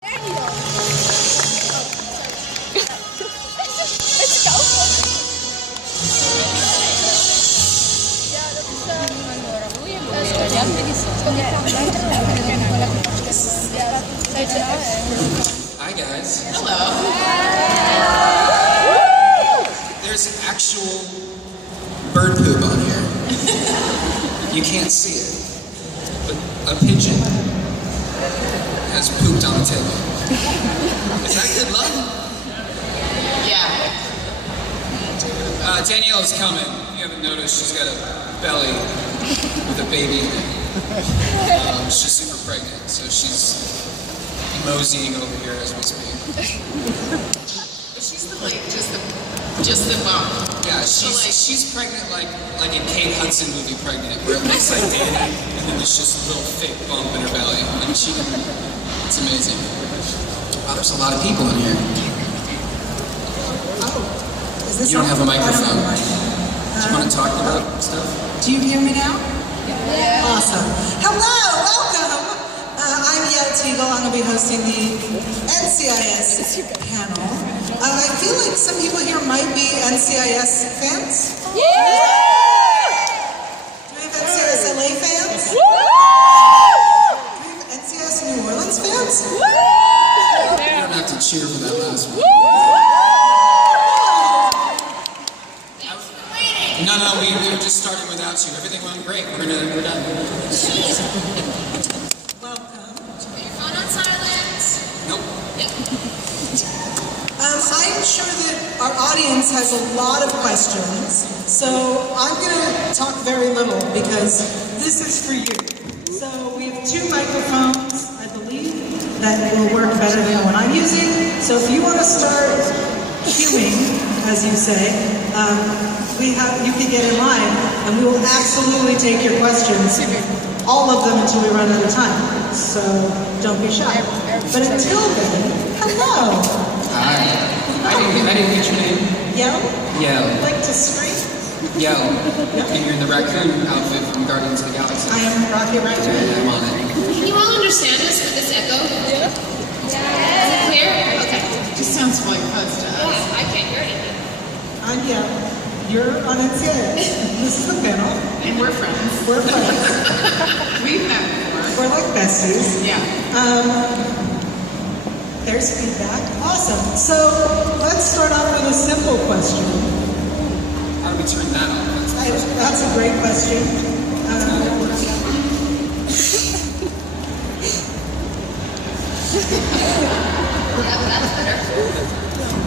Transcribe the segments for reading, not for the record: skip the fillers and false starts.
Hi guys. Hello. There's actual bird poop on here. You can't see it, but a pigeon has pooped on the table. Is that good luck? Yeah. Daniela's coming. If you haven't noticed, she's got a belly with a baby in it. She's super pregnant, so she's moseying over here as we speak. She's just the bump. Yeah, she's pregnant like in Kate Hudson movie Pregnant, where it looks like Danny, and then there's just a little fake bump in her belly. Like it's amazing. Wow, there's a lot of people in here. Oh, is this You don't have a microphone. Do you want to talk about stuff? Do you hear me now? Yeah. Awesome. Hello, welcome. I'm Yet Teagle. I'm going to be hosting the NCIS panel. I feel like some people here might be NCIS fans. Yeah! Do we have NCIS LA fans? Do we have NCIS New Orleans fans? You don't have to cheer for that last one. No, we were just starting without you. Everything went great. We're done. Welcome. Put your phone on silent. Nope. I'm sure that our audience has a lot of questions, so I'm going to talk very little because this is for you. So we have 2 microphones, I believe, that will work better than the one I'm using. So if you want to start queuing, as you say, you can get in line, and we will absolutely take your questions, all of them until we run out of time. So don't be shy. But until then, hello. Hi. I didn't get your name. Yell? Yell. Like to scream? Yell. And you're in the raccoon outfit from Guardians of the Galaxy. I am Rocket Raccoon. Yeah, I'm on it. Can you all understand us with this echo? Yeah. Is it clear? Okay. Just sounds like fuzz to us. Yeah, I can't hear anything. I'm Yell. You're on NCIS. This is the panel. And we're friends. We're friends. We've met before. We're like besties. Yeah. There's feedback. Awesome. So let's start off with a simple question. How do we turn that on? That's a great question. That's better.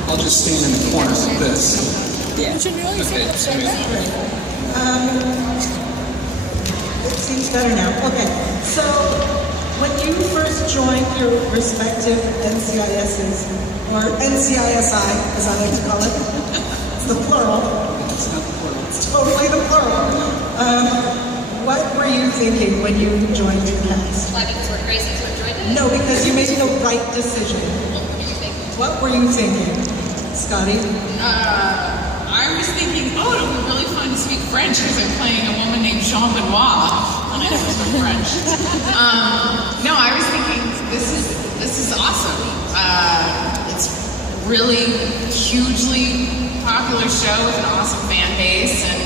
I'll just stand in the corner like this. Yeah. Okay, smooth. It seems better now. Okay. So when you first joined your respective NCISs, or NCISI, as I like to call it, it's the plural. It's not the portal. It's totally the plural. What were you thinking when you joined your cast? Why, because we're crazy, so I joined it? No, because you made the right decision. What were you thinking? What were you thinking, Scotty? I was thinking, it'll be really fun to speak French because I'm playing a woman named Jean Benoit, and I never spoke French. No, I was thinking this is awesome. It's really hugely popular show with an awesome fan base and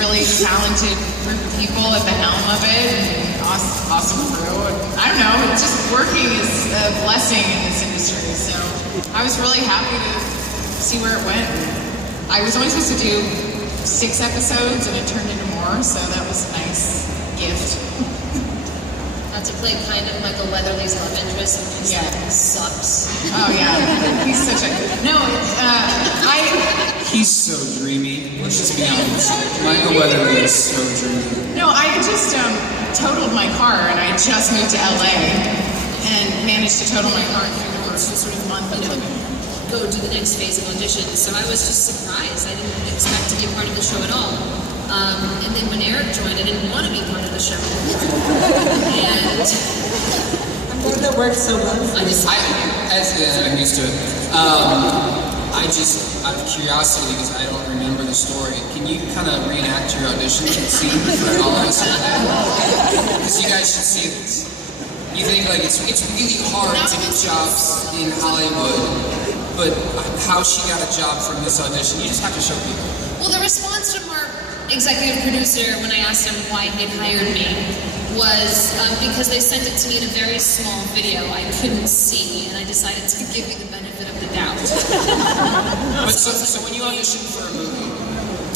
really talented group of people at the helm of it, and awesome crew. And I don't know, it's just working is a blessing in this industry. So I was really happy to see where it went. I was only supposed to do 6 episodes, and it turned into more, so that was a nice gift. Not to play kind of Michael Weatherly's love interest, and just sucks. Oh yeah, he's such a He's so dreamy. Let's just be honest. Michael Weatherly is so dreamy. No, I just totaled my car, and I just moved to LA and managed to total my car in the first sort of month of it. Go to the next phase of auditions. So I was just surprised. I didn't expect to be a part of the show at all. And then when Eric joined, I didn't want to be part of the show. And I'm glad that worked so well. I'm used to it. Out of curiosity, because I don't remember the story, can you kind of reenact your audition scene for all of us? Because you guys should see this. You think like it's really hard to get jobs in Hollywood, but how she got a job from this audition, you just have to show people. Well, the response from our executive producer when I asked him why he had hired me was because they sent it to me in a very small video I couldn't see, and I decided to give you the benefit of the doubt. But so when you audition for a movie,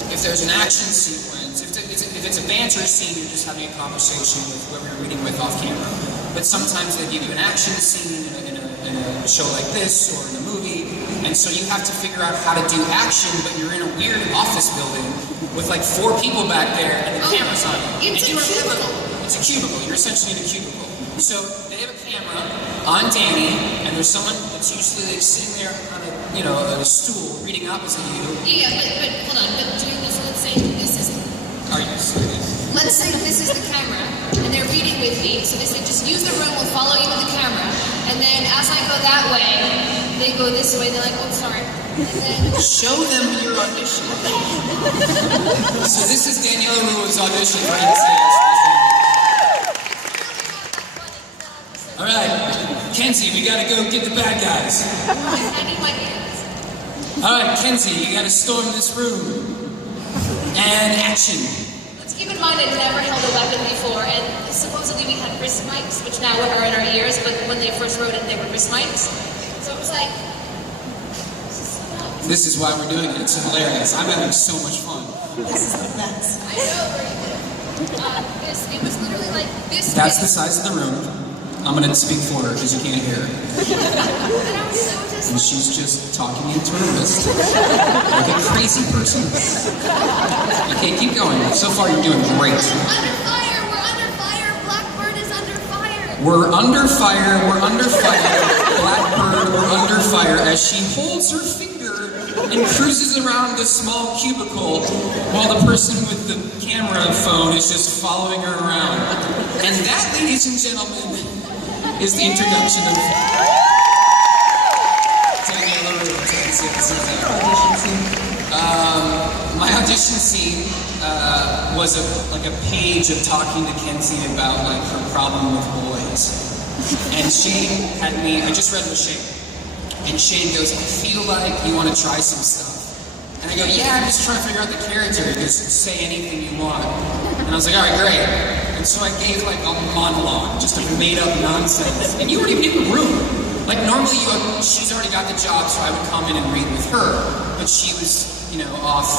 if there's an action sequence, if it's a banter scene, you're just having a conversation with whoever you're reading with off camera. But sometimes they give you an action scene in a show like this or in a movie, and so you have to figure out how to do action, but you're in a weird office building with like 4 people back there and the camera's on you. It's a cubicle. It's a cubicle. You're essentially in a cubicle. So they have a camera on Danny, and there's someone that's usually like sitting there on a stool reading opposite you. Yeah, but hold on. But doing this, let's say this is. Are you serious? Let's say this is the camera, and they're reading with me. So they say, just use the room. We'll follow you with the camera. And then as I go that way, they go this way. They're like, oh, sorry. And then show them your audition. So this is Daniela Ruah's audition for Ncis. All right, Kenzie, we gotta go get the bad guys. I need my hands. All right, Kenzie, you gotta storm this room. And action. Let's keep in mind I'd never held a weapon before, and supposedly we had wrist mics, which now are in our ears, but when they first wrote it, they were wrist mics. So it was like, this is why we're doing it. It's hilarious. I'm having so much fun. This is the best. I know, very good. It was literally like this. That's the size of the room. I'm going to speak for her because you can't hear her. And she's just talking into her wrist like a crazy person. Okay, keep going. So far, you're doing great. Under fire! We're under fire! Blackbird is under fire! We're under fire. We're under fire. Blackbird, we're under fire. As she holds her finger and cruises around the small cubicle while the person with the camera phone is just following her around. And that, ladies and gentlemen, is the introduction of Daniela Ruah to Ncis. My audition scene was like a page of talking to Kenzie about like her problem with boys. And Shane had me, I just read with Shane. And Shane goes, I feel like you want to try some stuff. And I go, yeah, I'm just trying to figure out the character, just say anything you want. And I was like, all right, great. And so I gave like a monologue, just like made up nonsense. And you weren't even in the room. Like normally she's already got the job, so I would come in and read with her. But she was, off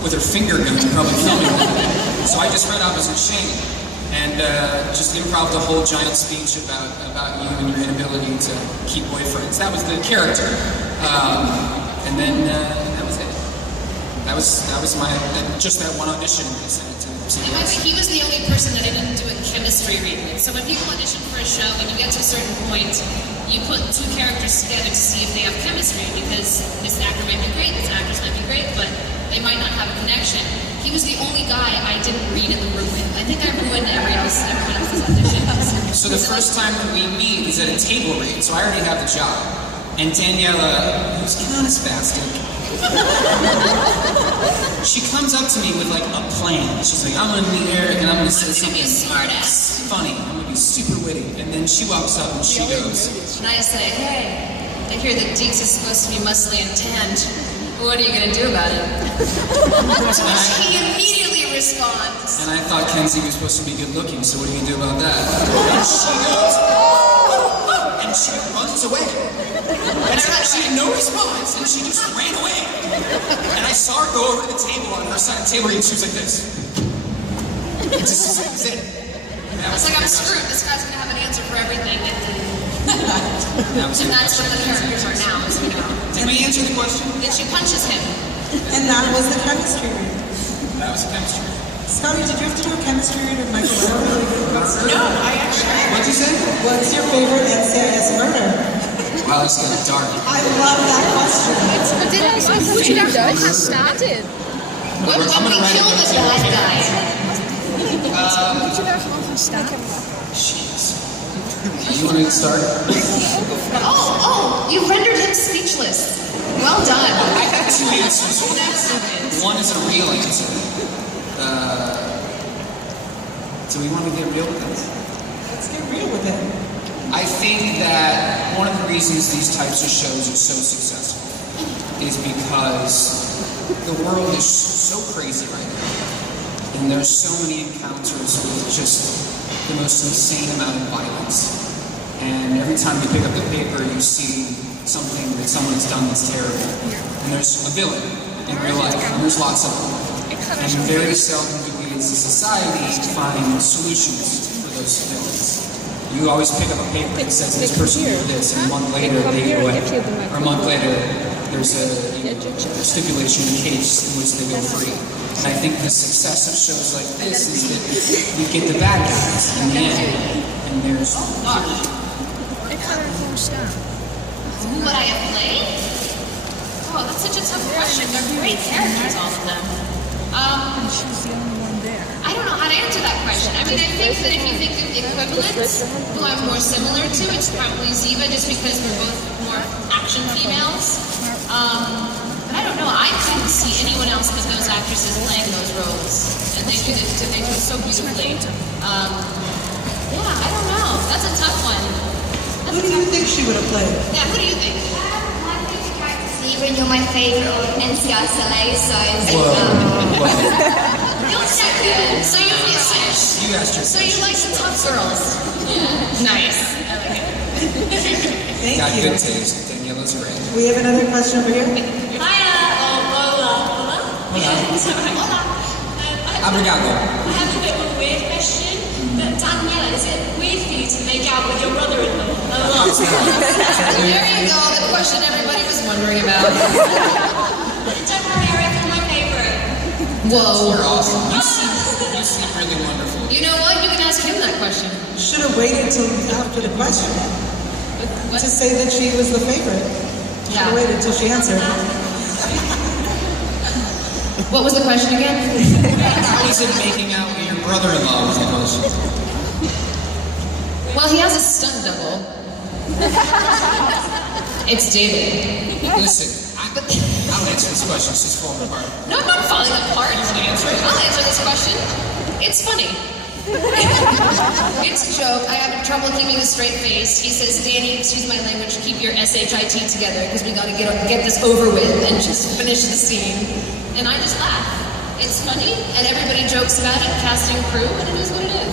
with her finger gun, probably filming it. So I just read opposite Shane. And just improv the whole giant speech about you and your inability to keep boyfriends. That was the character. And then that was it. That was my just that one audition I sent it to. And by the way, he was the only person that I didn't do a chemistry read with. So when people audition for a show, when you get to a certain point, you put 2 characters together to see if they have chemistry, because this actor might be great, this actress might be great, but they might not have a connection. He was the only guy I didn't read in the room with. I think I ruined everyone else's audition. So the first time that we meet is at a table read, so I already have the job. And Daniela, who's kind of spastic, she comes up to me with like a plan. She's like, I'm going to be there and I'm going to say something funny. I'm going to be super witty. And then she walks up and she goes, and I say, hey, I hear that Deeks is supposed to be muscly and tanned. What are you going to do about it? To which he immediately responds. And I thought Kenzie was supposed to be good looking, so what do you do about that? And she goes, and she runs away. And she had no response, and she just ran away. And I saw her go over to the table on her side of the table, and she was like this. This is it. I was like, I'm screwed. This guy's going to have an answer for everything. And that's what the characters are now, as we know. Did we answer the question? Then she punches him. And that was the chemistry read. That was a chemistry. Scotty, did you have to do a chemistry read with Michael Rowe? No, I actually. What'd you say? What's your favorite NCIS murder? Wow, this got dark. I love that question. Did I thought you guys had started? When we kill the bad guy. Did you guys want to start? Jeez. You want to start? Oh, you rendered him speechless. Well done. I have 2 answers. One is a real answer. Do we want to get real with this? Let's get real with it. I think that one of the reasons these types of shows are so successful is because the world is so crazy right now. And there's so many encounters with just the most insane amount of violence. And every time you pick up the paper, you see something that someone's done that's terrible. And there's a villain in real life, and there's lots of them. And very seldom do we as a society find solutions for those villains. You always pick up a paper that says this person did this, and a month later they get away. Or a month later, there's a stipulation in the case in which they go free. And I think the success of shows like this is that we get the bad guys in the end, and there's Who would I have played? Oh, that's such a tough question. They're great characters, all of them. She's the only one there. I don't know how to answer that question. I mean, I think that if you think of equivalents, who I'm more similar to, it's probably Ziva, just because we're both more action females. But I don't know. I couldn't see anyone else but those actresses playing those roles, and they do it so beautifully. Yeah, I don't know. That's a tough one. Who do you think she would have played? Yeah, who do you think? My favorite character is Ziva, and you're my favorite of Ncis, so You're second. So you asked your So you like the tough girls? Yeah. Nice. I like it. Thank got you. good taste. Daniela's great. We have another question over here. Hiya, hola. Obrigado. I have a bit of a weird question, but Daniela, is it weird for you to make out with your brother-in-law a lot? There you go. The question everybody was wondering about. Don't worry, I reckon my favourite. Whoa. You're awesome. You seem really wonderful. You know what? You can ask him that question. Should have waited till after the question What? to say that she was the favorite. Should have waited till she answered. What was the question again? How is it making out with your brother-in-law was the question? Well, he has a stunt double. It's David. Listen, I'll answer this question. It's just falling apart. No, I'm not falling apart. I'll answer this question. It's funny. It's a joke. I have trouble keeping a straight face. He says, Danny, excuse my language, keep your SHIT together because we got to get this over with and just finish the scene. And I just laugh. It's funny, and everybody jokes about it, casting crew, and it is what it is.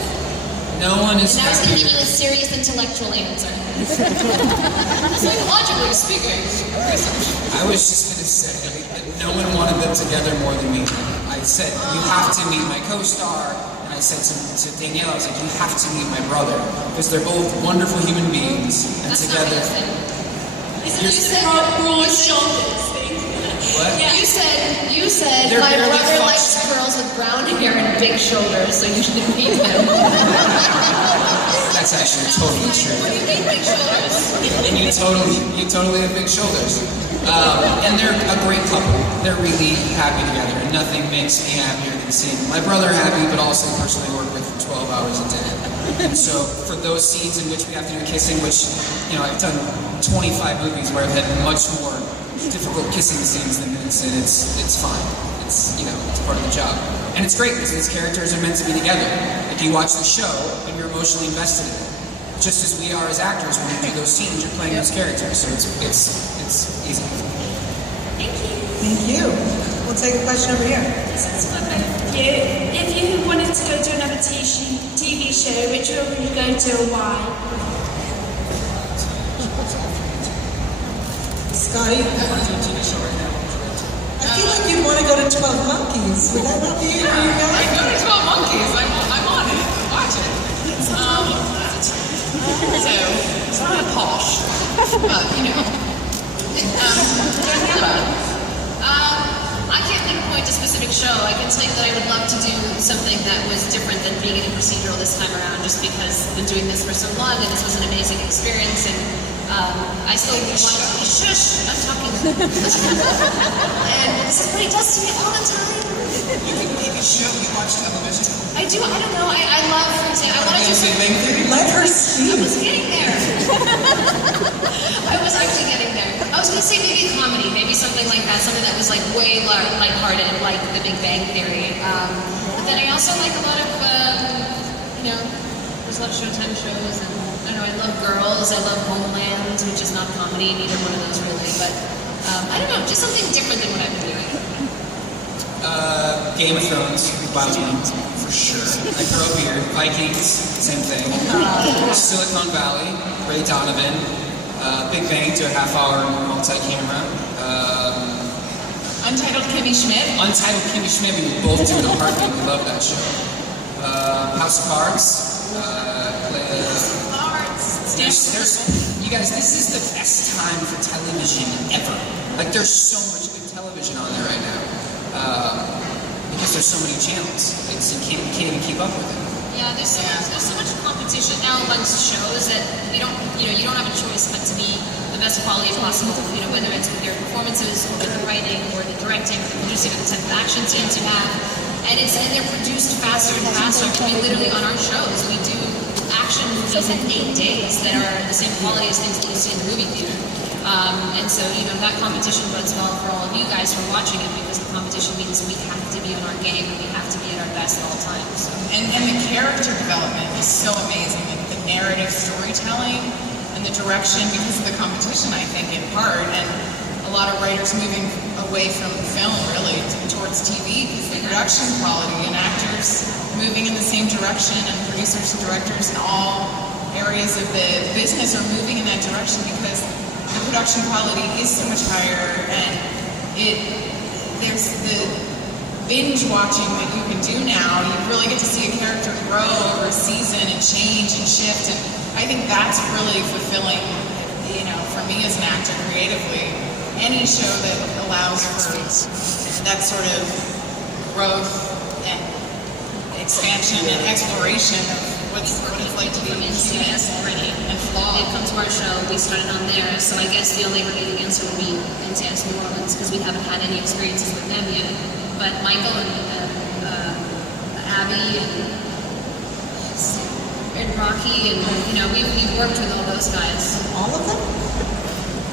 No one is And I was going to give happier. you a serious intellectual answer. Psychologically speaking. I was just going to say that no one wanted them together more than me. I said, you have to meet my co-star. And I said to Daniela, I was like, you have to meet my brother. Because they're both wonderful human beings. And That's not together... what you said. Is it just the broad shoulders thing? What? Yeah. You said They're my barely brother fucked. likes girls with brown hair and big shoulders, so you should meet him. That's actually totally true. What do you mean big shoulders? And you totally have big shoulders. And they're a great couple. They're really happy together, and nothing makes me happier than seeing my brother happy, but also the person I work with for 12 hours a day. And so for those scenes in which we have to do kissing, which, you know, I've done 25 movies where I've had much more difficult kissing scenes than this, and it's fine. It's, you know, it's part of the job. And it's great because these characters are meant to be together. Like, you watch the show and you're emotionally invested in it. Just as we are as actors when we do those scenes, you're playing those characters. So it's easy. Thank you. We'll take a question over here. This is for both of you. If you wanted to go to another TV show, which one would you go to and why? Scotty? I feel like you'd want to go to 12 Monkeys. Would that not be you? I go to 12 Monkeys. I'm on it. Watch it. So, it's not posh, but, you know. Daniela. I can't pinpoint a specific show. I can tell you that I would love to do something that was different than being in a procedural this time around, just because I've been doing this for so long, and this was an amazing experience, and I still want to... Shush! I'm talking. And this is what he does to me all the time. You can maybe show you watch television. I do. I don't know. I love, for example, I want to do Big Bang Theory? Let her I speak. was getting there. I was actually getting there. I was going to say maybe a comedy, maybe something like that, something that was like way lighthearted, like The Big Bang Theory. But then I also like a lot of, you know, watch a lot of Showtime shows, and I don't know, I love Girls, I love Homeland, which is not comedy, neither one of those really, but I don't know, just something different than what I've been doing. Game of Thrones, Wild One, for sure. I grew up here. Vikings, same thing. Silicon Valley, Ray Donovan, Big Bang to a half-hour multi-camera. Untitled Kimmy Schmidt. Untitled Kimmy Schmidt, we would both do it in a heartbeat. We love that show. House of Cards. You guys, this is the best time for television ever. Like, there's so much good television on there right now. Because there's so many channels. You can't even keep up with it. Yeah, there's so much competition now amongst shows that you don't have a choice but to be the best quality possible. You know, whether it's with your performances or with the writing or the directing, or the producing, or the type of action scenes you have, and they're produced faster and faster. I mean, literally on our shows, we do action movies in 8 days that are the same quality as things that you see in the movie theater. And so, that competition bodes well for all of you guys who are watching it, because the competition means we have to be on our game and we have to be at our best at all times. So. And the character development is so amazing. The narrative storytelling and the direction, because of the competition, I think, in part, and a lot of writers moving away from film, really, towards TV, because the production quality and actors moving in the same direction, and producers and directors and all areas of the business are moving in that direction, because the production quality is so much higher, and there's the binge watching that you can do now. You really get to see a character grow over a season and change and shift, and I think that's really fulfilling, for me as an actor creatively. Any show that allows for that sort of growth and expansion and exploration of what it's like to be from Ncis already and flawed. They've come to our show, we started on theirs, so I guess the only remaining answer would be Ncis New Orleans, because we haven't had any experiences with them yet. But Michael and Abby and Rocky, and we've worked with all those guys. All of them?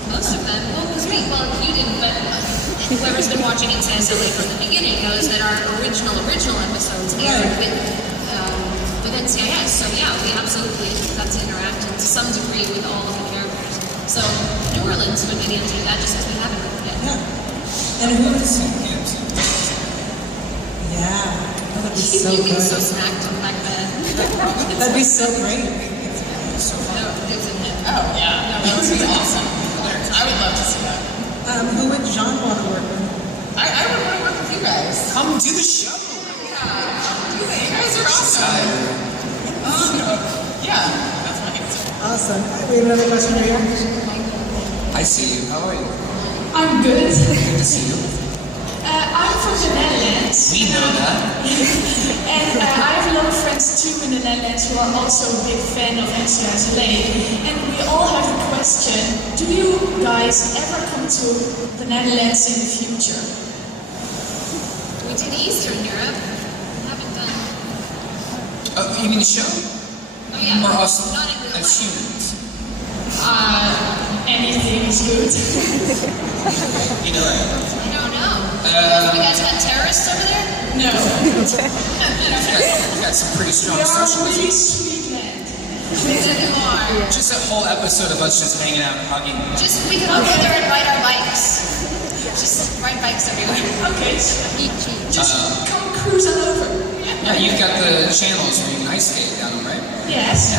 Most of them. Well, you didn't, but whoever's been watching Ncis from the beginning knows that our original episodes aired with NCIS. So yeah, we absolutely got to interact to some degree with all of the characters. So New Orleans would be the answer to that, just because we haven't yet. Yeah. And who is Yeah, that would be so you good. get so snacked on back then. That'd be so great. No, it was in him. Oh, yeah. That would be awesome. I would love to see that. Who would John want to work with? I would want to work with you guys. Come do the show. You guys are awesome. Yeah, that's my answer. Awesome. We have another question right here. I see you. How are you? I'm good. Good to see you. I'm from the Netherlands. We know that. And I have a lot of friends too in the Netherlands who are also a big fan of NCIS. And we all have a question. Do you guys ever come to the Netherlands in the future? We did Eastern Europe. We haven't done. Oh, you mean the show? Oh yeah. Or us Not in real as life. humans? Anything is good. You know that. I don't know. You guys got terrorists over there? No. You got some pretty strong We are a socialism. really sweet land. Just a whole episode of us just hanging out and hugging. We can all go there and ride our bikes. Just ride bikes everywhere. Okay, Eat cheese. just come cruise on over. Yeah, you've got the channels where you can ice skate down them, right? Yes.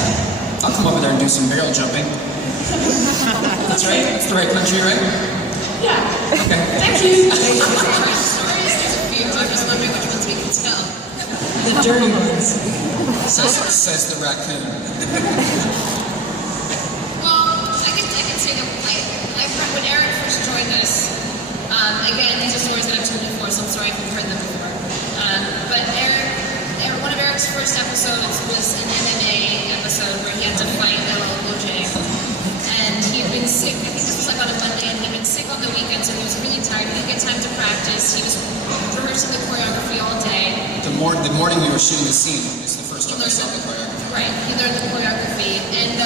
I'll come over there and do some barrel jumping. That's right. That's the right country, right? Yeah. Okay. Thank you. Stories, there's a few. I'm just wondering which ones we can tell. The dirty ones. Says the raccoon. Well, I can say that when Eric first joined us, again, these are stories that I've told before, so I'm sorry if you've heard them before. But one of Eric's first episodes was an MMA episode where he had to fight LL Cool J. And he had been sick. I think this was like on a Monday, and he had been sick on the weekend, so he was really tired. He didn't get time to practice. He was rehearsing the choreography all day. The morning we were shooting the scene is the first time I saw the choreography. Right, he learned the choreography, and when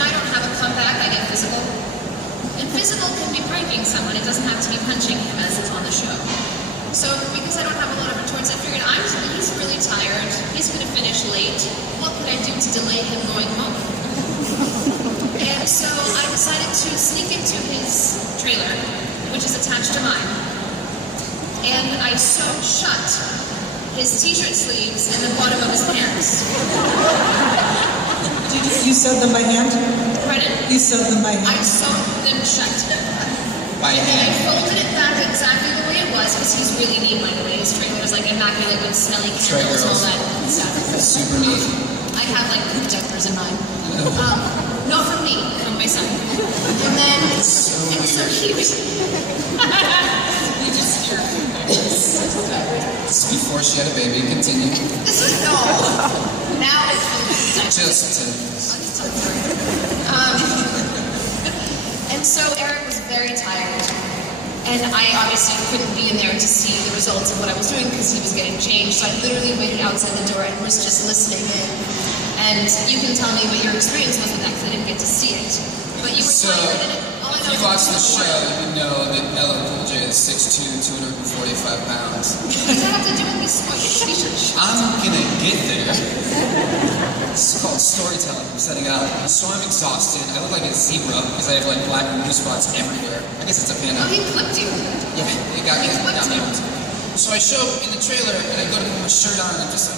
I don't have a comeback, I get physical. And physical can be pranking someone. It doesn't have to be punching as is on the show. So because I don't have a lot of retorts, I figured he's really tired. He's going to finish late. What could I do to delay him going home? And so I decided to sneak into his trailer, which is attached to mine, and I sewed shut his t-shirt sleeves and the bottom of his pants. You sewed them by hand? Pardon? You sewed them by hand? I sewed them shut. By And then I hand. folded it back exactly the way it was, because he's really neat, by the way. His trailer is like immaculate with smelly That's right, candles and all girls. that stuff. Super neat. I have like poop diapers in mine. Not from me, from my son. And then, So and so weird. he was. This is before she had a baby. Continue. No. Now it's from Just and so Eric was very tired. And I obviously couldn't be in there to see the results of what I was doing because he was getting changed. So I literally waited outside the door and was just listening in. And you can tell me what your experience was with that because I didn't get to see it. But you were So, tired and all I if know you is watch the it was show, boring. you know that Ella Cool J is 6'2", 245 pounds. What does that have to do with me sewing t-shirts? I'm gonna get there. It's called storytelling. I'm setting up. So I'm exhausted. I look like a zebra because I have like black and blue spots everywhere. I guess it's a panda. Oh, he clipped you. Yeah, it got me. He clipped Got me. you. So I show up in the trailer and I go to put my shirt on and I'm just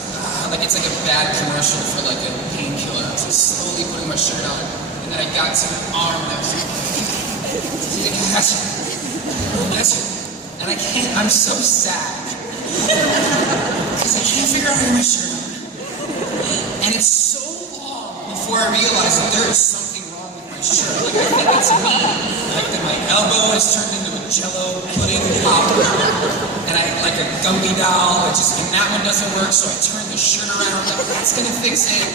like it's like a bad commercial for like a painkiller. I was like slowly putting my shirt on and then I got to my arm and I was like, and I can't. I'm so sad because I can't figure out how to get my shirt on. And it's so long before I realize that there is something wrong with my shirt. Like, I think it's me. Like, that my elbow has turned into a jello pudding pop. And I, like a Gumby doll, and that one doesn't work, so I turn the shirt around. Like, that's gonna fix it.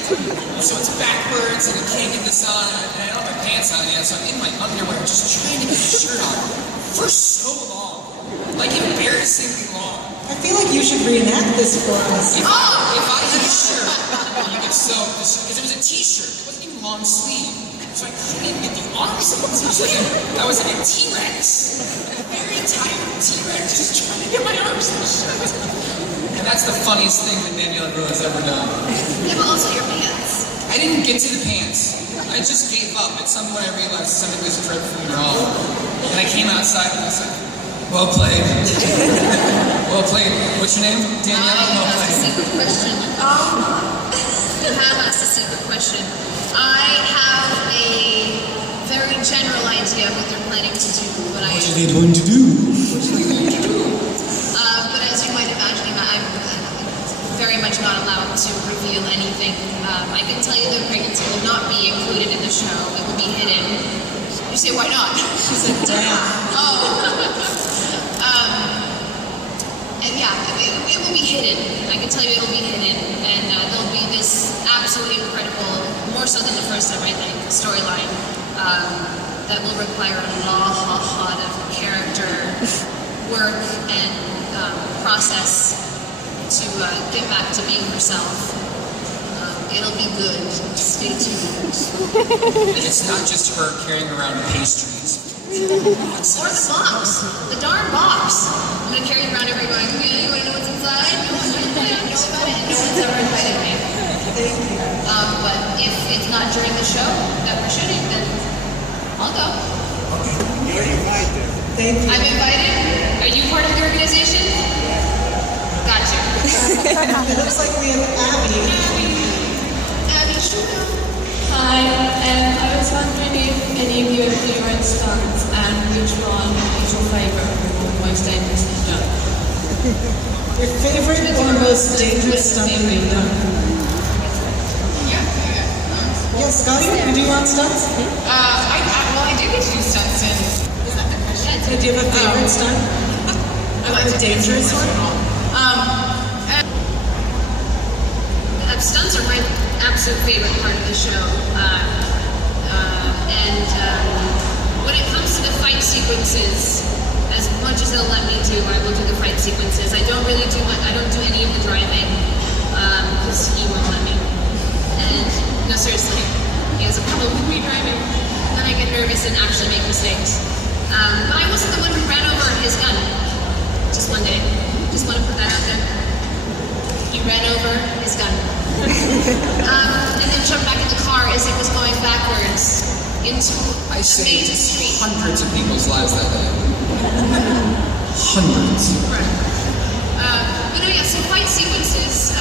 So it's backwards, and I can't get this on, and I don't have my pants on yet, so I'm in my underwear just trying to get the shirt on for so long. Like, embarrassingly long. I feel like you should reenact this for us. If I had a shirt, you could sew the shirt, because it was a t-shirt, it wasn't even long sleeve, so I couldn't even get the arms on. So I was like a T-Rex, a very tired T-Rex, just trying to get my arms on the shirt. And that's the funniest thing that Daniela Ruah has ever done. Yeah, but also your pants. I didn't get to the pants. I just gave up. At some point I realized something was dreadfully wrong. And I came outside and I was like, well played. Well played. What's your name? Daniela? Well That's a played. secret question. You have asked a secret question. I have a very general idea of what they're planning to do, but What are they going to do? but as you might imagine, I'm very much not allowed to reveal anything. I can tell you that pregnancy will not be included in the show. It will be hidden. You say, why not? She said, damn. And yeah, it will be hidden. I can tell you it will be hidden. And there'll be this absolutely incredible, more so than the first time, I think, storyline that will require a lot of character work and process to get back to being herself. It'll be good. Stay tuned. It's not just her carrying around pastries. Or the box. The darn box. I'm gonna carry it around everywhere going, yeah, you wanna know what's inside? No one's know about it. No one's ever invited me. Thank you. But if it's not during the show that we're shooting, then I'll go. You're invited. Thank you. I'm invited. Are you part of the organization? Gotcha. It looks like we have Abby. Abby Shuka. Hi, I was wondering if any of you have been Stunts and which one is your favourite or most dangerous to do? Your favorite or most dangerous stunt you've done? Yes, Scotty, you do on stunts? I do get to do stunts in. Is that the question? Do you have a favorite stunt? I like a dangerous one? Stunts are my absolute favorite part of the show. When it comes to the fight sequences, as much as they'll let me do, I will do the fight sequences. I don't do any of the driving because he won't let me. And no, seriously, he has a problem with me driving. Then I get nervous and actually make mistakes. But I wasn't the one who ran over his gun just one day. Just want to put that out there. He ran over his gun. And then jumped back in the car as it was going backwards into I a saved major street. hundreds of people's lives that day. Hundreds. Right. Yeah, some fight sequences.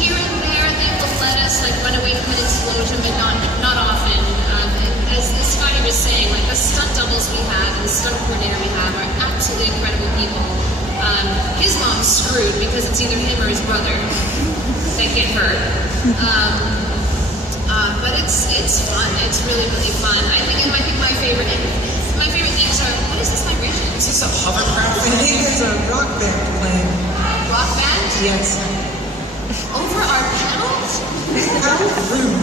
Here and there, they will let us run away from an explosion, but not often. As Scotty was saying, the stunt doubles we have and the stunt coordinator we have are absolutely incredible people. His mom's screwed because it's either him or his brother that get hurt. But it's fun. It's really, really fun. I think it might be my favorite things are, what is this vibration? Is this a hovercraft? I think it's a rock band playing. Rock band? Yes. Over our panel? How rude.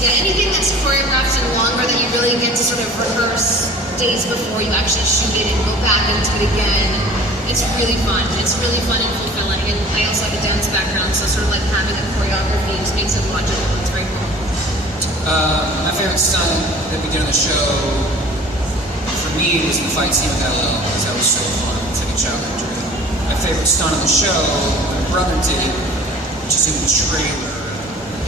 Yeah, anything that's choreographed and longer that you really get to sort of rehearse days before you actually shoot it and go back and do it again. It's really fun. It's really fun and fulfilling. And I also have a dance background, so sort of having a choreography just makes it watchable. It's very cool. My favorite stunt that we did on the show, for me, was the fight scene with LL, because that was so fun. It's like a childhood dream. My favorite stunt on the show, my brother did, which is in the trailer,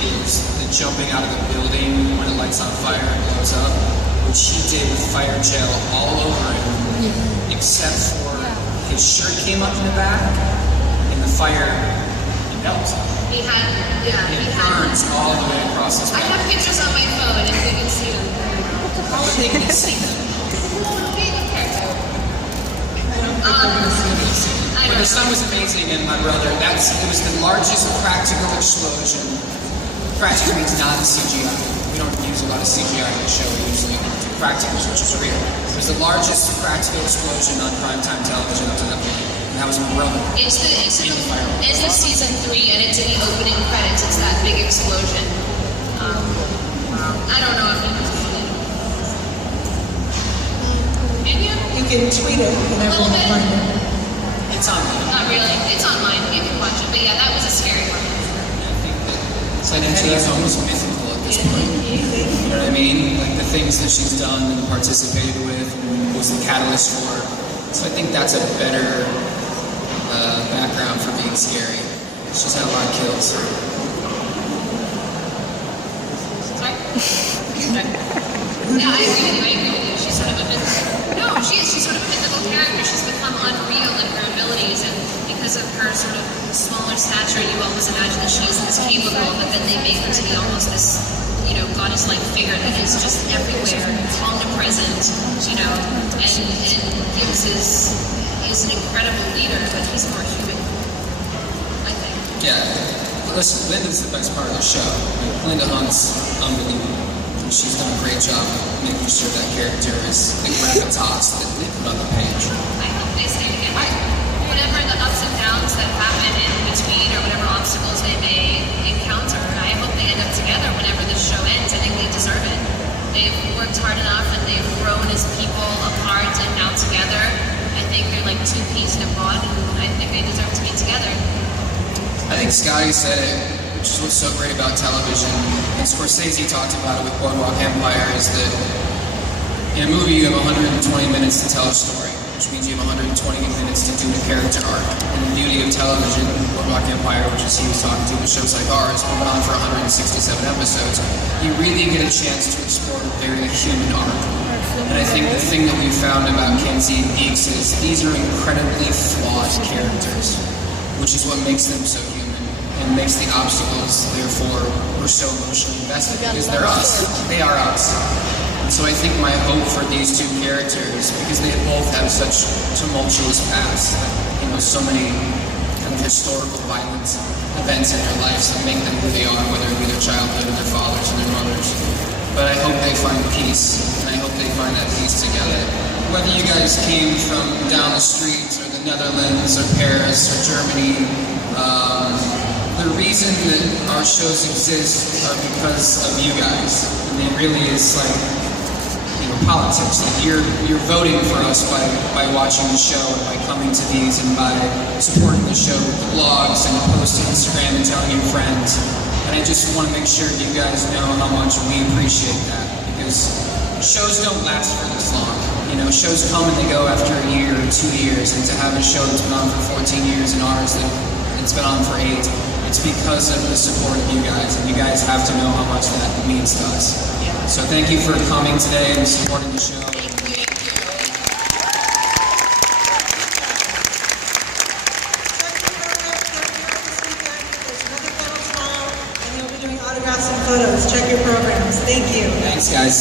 is the jumping out of the building when it lights on fire and blows up, which he did with fire gel all over him, except for his shirt came up in the back, and the fire melts. He Burns all the way across his I back. have pictures on my phone if we can see them. How would they can see them? But the stunt was amazing, and my brother, it was the largest practical explosion. Practical means not CGI. We don't use a lot of CGI in the show, we usually do practicals, which is real. It was the largest practical explosion on primetime television up to that point, and that was my brother. It's the season 3, and it's in the opening credits. It's that big explosion. I don't know if you can see it. Can you? You can tweet it and everyone will find it. It's on mine. Not really. It's on mine. You can watch it. But yeah, that was a scary one. It's like Eddie's almost mythical at this point. You know what I mean? Like the things that she's done and participated with and was the catalyst for. So I think that's a better background for being scary. She's had a lot of kills. Sorry? Yeah, I agree with you. She's sort of a she's sort of a mythical character. She's become unreal in her abilities, and because of her sort of smaller stature, you almost imagine that she isn't as capable, but then they make her to be almost this, goddess-like figure that is just everywhere, omnipresent, and Gibbs is an incredible leader, but he's more human, I think. Yeah. Listen, Linda's the best part of the show. Linda Hunt's unbelievable. She's done a great job making sure that character is the gravitas that they put on the page. I hope they stay together. Whatever the ups and downs that happen in between or whatever obstacles they may encounter, I hope they end up together whenever this show ends. I think they deserve it. They've worked hard enough and they've grown as people apart and now together. I think they're like two peas in a pod, and I think they deserve to be together. I think Scotty said it, which is what's so great about television, and Scorsese talked about it with Boardwalk Empire, is that in a movie you have 120 minutes to tell a story, which means you have 120 minutes to do a character arc. And the beauty of television, Boardwalk Empire, which is he was talking to, with shows like ours, going on for 167 episodes, you really get a chance to explore a very human arc. And I think the thing that we found about Kenzie and Geeks is these are incredibly flawed characters, which is what makes them so human. And makes the obstacles, therefore, we're so emotionally invested because they're us. They are us. And so I think my hope for these two characters, because they both have such tumultuous pasts, so many kind of historical violent events in their lives that make them who they are, whether it be their childhood or their fathers or their mothers. But I hope they find peace, and I hope they find that peace together. Whether you guys came from down the street or the Netherlands or Paris or Germany, the reason that our shows exist are because of you guys. I mean, it really is like, politics. Like you're voting for us by watching the show and by coming to these and by supporting the show with the blogs and posting Instagram and telling your friends. And I just want to make sure you guys know how much we appreciate that, because shows don't last for this long. You know, shows come and they go after a year or 2 years, and to have a show that's been on for 14 years and ours that it's been on for 8, it's because of the support of you guys, and you guys have to know how much that means to us. So thank you for coming today and supporting the show. Autographs and photos. Check your programs. Thank you. Thanks, guys.